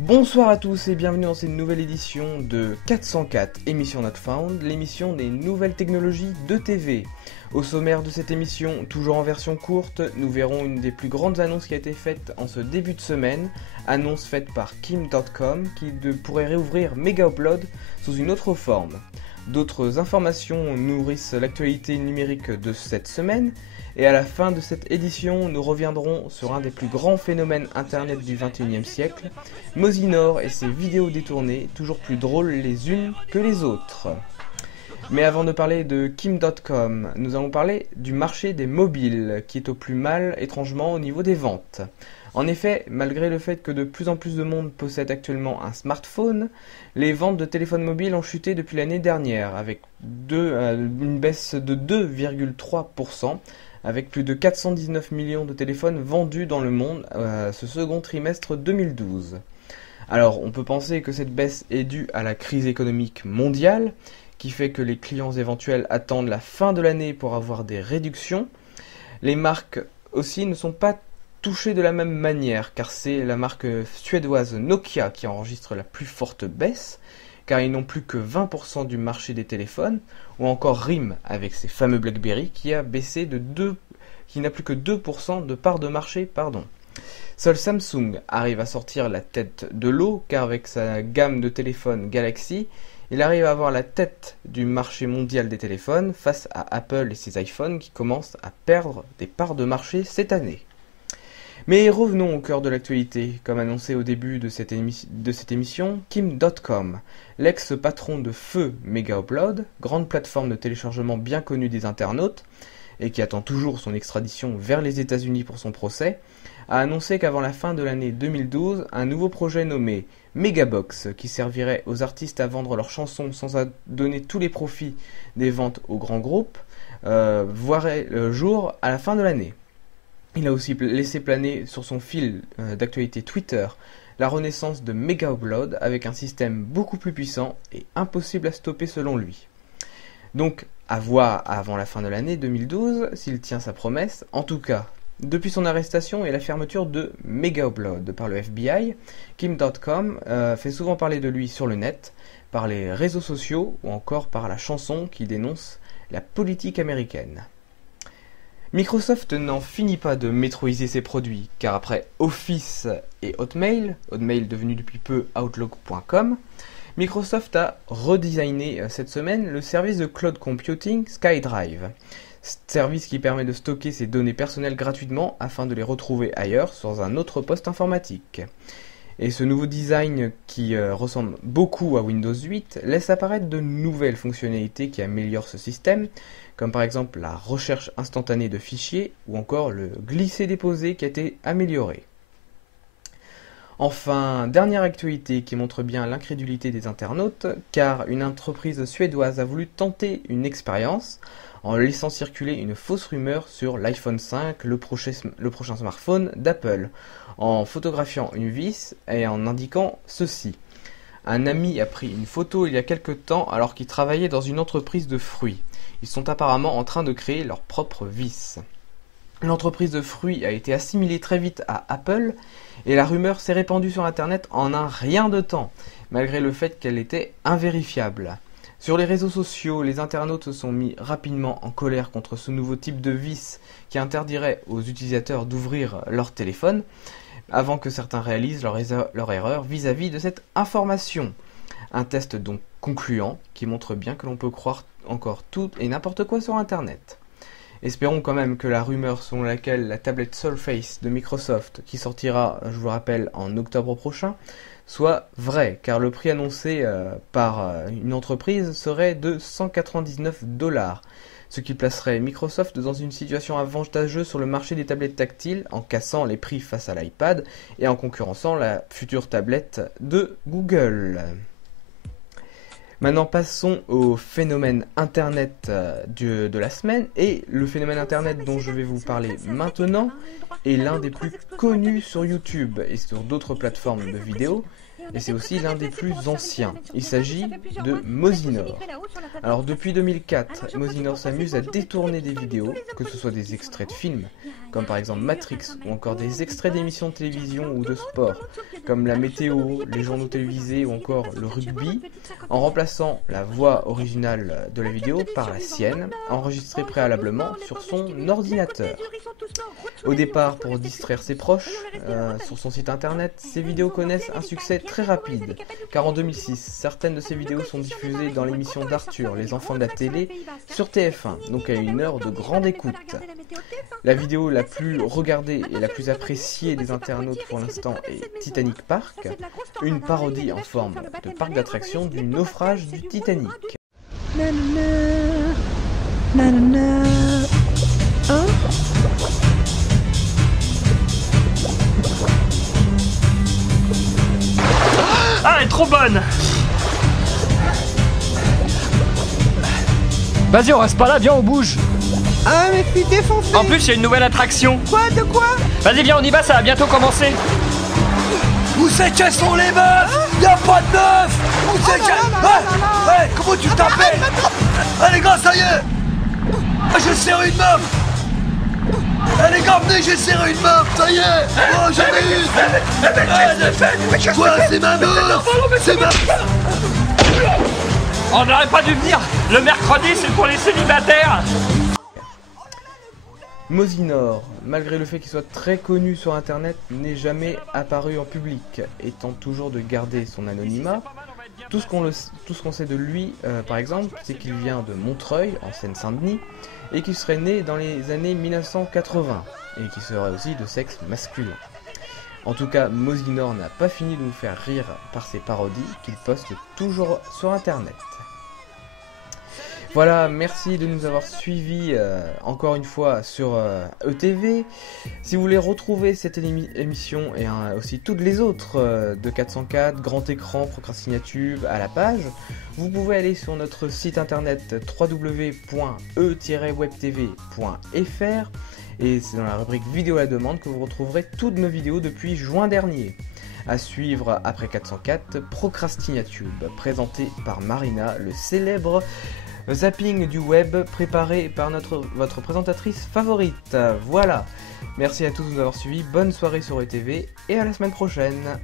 Bonsoir à tous et bienvenue dans cette nouvelle édition de 404, émission Not Found, l'émission des nouvelles technologies de TV. Au sommaire de cette émission, toujours en version courte, nous verrons une des plus grandes annonces qui a été faite en ce début de semaine, annonce faite par Kim.com qui pourrait réouvrir Mega Upload sous une autre forme. D'autres informations nourrissent l'actualité numérique de cette semaine, et à la fin de cette édition, nous reviendrons sur un des plus grands phénomènes internet du XXIe siècle, Mosinor et ses vidéos détournées, toujours plus drôles les unes que les autres. Mais avant de parler de Kim.com, nous allons parler du marché des mobiles, qui est au plus mal étrangement au niveau des ventes. En effet, malgré le fait que de plus en plus de monde possède actuellement un smartphone, les ventes de téléphones mobiles ont chuté depuis l'année dernière, avec une baisse de 2,3%, avec plus de 419 millions de téléphones vendus dans le monde ce second trimestre 2012. Alors, on peut penser que cette baisse est due à la crise économique mondiale, qui fait que les clients éventuels attendent la fin de l'année pour avoir des réductions. Les marques aussi ne sont pas touchées de la même manière, car c'est la marque suédoise Nokia qui enregistre la plus forte baisse, car ils n'ont plus que 20% du marché des téléphones, ou encore RIM avec ses fameux BlackBerry qui a baissé qui n'a plus que 2% de part de marché, Seul Samsung arrive à sortir la tête de l'eau, car avec sa gamme de téléphones Galaxy, il arrive à avoir la tête du marché mondial des téléphones face à Apple et ses iPhones qui commencent à perdre des parts de marché cette année. Mais revenons au cœur de l'actualité. Comme annoncé au début de cette émission, Kim.com, l'ex-patron de feu Mega Upload, grande plateforme de téléchargement bien connue des internautes, et qui attend toujours son extradition vers les États-Unis pour son procès, a annoncé qu'avant la fin de l'année 2012, un nouveau projet nommé Megabox, qui servirait aux artistes à vendre leurs chansons sans donner tous les profits des ventes aux grands groupes, verrait le jour à la fin de l'année. Il a aussi laissé planer sur son fil d'actualité Twitter la renaissance de Mega Upload avec un système beaucoup plus puissant et impossible à stopper selon lui. Donc, à voir avant la fin de l'année 2012 s'il tient sa promesse. En tout cas, depuis son arrestation et la fermeture de Mega Upload par le FBI, Kim.com fait souvent parler de lui sur le net, par les réseaux sociaux ou encore par la chanson qui dénonce la politique américaine. Microsoft n'en finit pas de métroiser ses produits, car après Office et Hotmail devenu depuis peu Outlook.com, Microsoft a redesigné cette semaine le service de cloud computing SkyDrive, service qui permet de stocker ses données personnelles gratuitement afin de les retrouver ailleurs sur un autre poste informatique. Et ce nouveau design qui ressemble beaucoup à Windows 8 laisse apparaître de nouvelles fonctionnalités qui améliorent ce système, comme par exemple la recherche instantanée de fichiers ou encore le glisser-déposer qui a été amélioré. Enfin, dernière actualité qui montre bien l'incrédulité des internautes, car une entreprise suédoise a voulu tenter une expérience en laissant circuler une fausse rumeur sur l'iPhone 5, le prochain smartphone d'Apple, en photographiant une vis et en indiquant ceci. Un ami a pris une photo il y a quelque temps alors qu'il travaillait dans une entreprise de fruits. Ils sont apparemment en train de créer leur propre vis. L'entreprise de fruits a été assimilée très vite à Apple et la rumeur s'est répandue sur internet en un rien de temps, malgré le fait qu'elle était invérifiable. Sur les réseaux sociaux, les internautes se sont mis rapidement en colère contre ce nouveau type de vis qui interdirait aux utilisateurs d'ouvrir leur téléphone avant que certains réalisent leur erreur vis-à-vis de cette information. Un test donc concluant qui montre bien que l'on peut croire encore tout et n'importe quoi sur internet. Espérons quand même que la rumeur selon laquelle la tablette Surface de Microsoft, qui sortira, je vous le rappelle, en octobre prochain, soit vraie, car le prix annoncé par une entreprise serait de 199$, ce qui placerait Microsoft dans une situation avantageuse sur le marché des tablettes tactiles en cassant les prix face à l'iPad et en concurrençant la future tablette de Google. Maintenant passons au phénomène internet de la semaine. Et le phénomène internet dont je vais vous parler maintenant est l'un des plus connus sur YouTube et sur d'autres plateformes de vidéos. Et c'est aussi l'un des plus anciens. Il s'agit de Mosinor. Alors depuis 2004, Mosinor s'amuse à détourner des vidéos, que ce soit des extraits de films, comme par exemple Matrix, ou encore des extraits d'émissions de télévision ou de sport, comme la météo, les journaux télévisés ou encore le rugby, en remplaçant la voix originale de la vidéo par la sienne, enregistrée préalablement sur son ordinateur. Au départ, pour distraire ses proches, sur son site internet, ces vidéos connaissent un succès très rapide, car en 2006, certaines de ces vidéos sont diffusées dans l'émission d'Arthur, Les Enfants de la télé, sur TF1, donc à une heure de grande écoute. La vidéo la plus regardée et la plus appréciée des internautes pour l'instant est Titanic Park, une parodie en forme de parc d'attractions du naufrage du Titanic. Hein? Ah, elle est trop bonne! Vas-y, on reste pas là, viens, on bouge! Ah, mais je suis défoncé! En plus, il y a une nouvelle attraction! Quoi? De quoi? Vas-y, viens, on y va, ça va bientôt commencer! Où c'est qu'elles sont les meufs? Y'a pas de meufs! Où c'est qu'elles... Hey, comment tu t'appelles? Ah les gars, ça y est! Ah, j'ai serré une meuf! Ah les gars, venez, j'ai serré une meuf, ça y est! Oh, j'en ai une! Quoi, c'est ma meuf! C'est ma... On n'aurait pas dû venir! Le mercredi, c'est pour les célibataires! Mosinor, malgré le fait qu'il soit très connu sur internet, n'est jamais apparu en public, étant toujours de garder son anonymat. Tout ce qu'on sait de lui, par exemple, c'est qu'il vient de Montreuil, en Seine-Saint-Denis, et qu'il serait né dans les années 1980, et qu'il serait aussi de sexe masculin. En tout cas, Mosinor n'a pas fini de nous faire rire par ses parodies qu'il poste toujours sur internet. Voilà, merci de nous avoir suivis encore une fois sur ETV. Si vous voulez retrouver cette émission et aussi toutes les autres de 404, Grand Écran, Procrastinatube à la page, vous pouvez aller sur notre site internet www.e-webtv.fr et c'est dans la rubrique vidéo à la demande que vous retrouverez toutes nos vidéos depuis juin dernier. À suivre après 404, Procrastinatube, présenté par Marina, le célèbre zapping du web préparé par votre présentatrice favorite. Voilà, merci à tous de nous avoir suivis, bonne soirée sur ETV et à la semaine prochaine.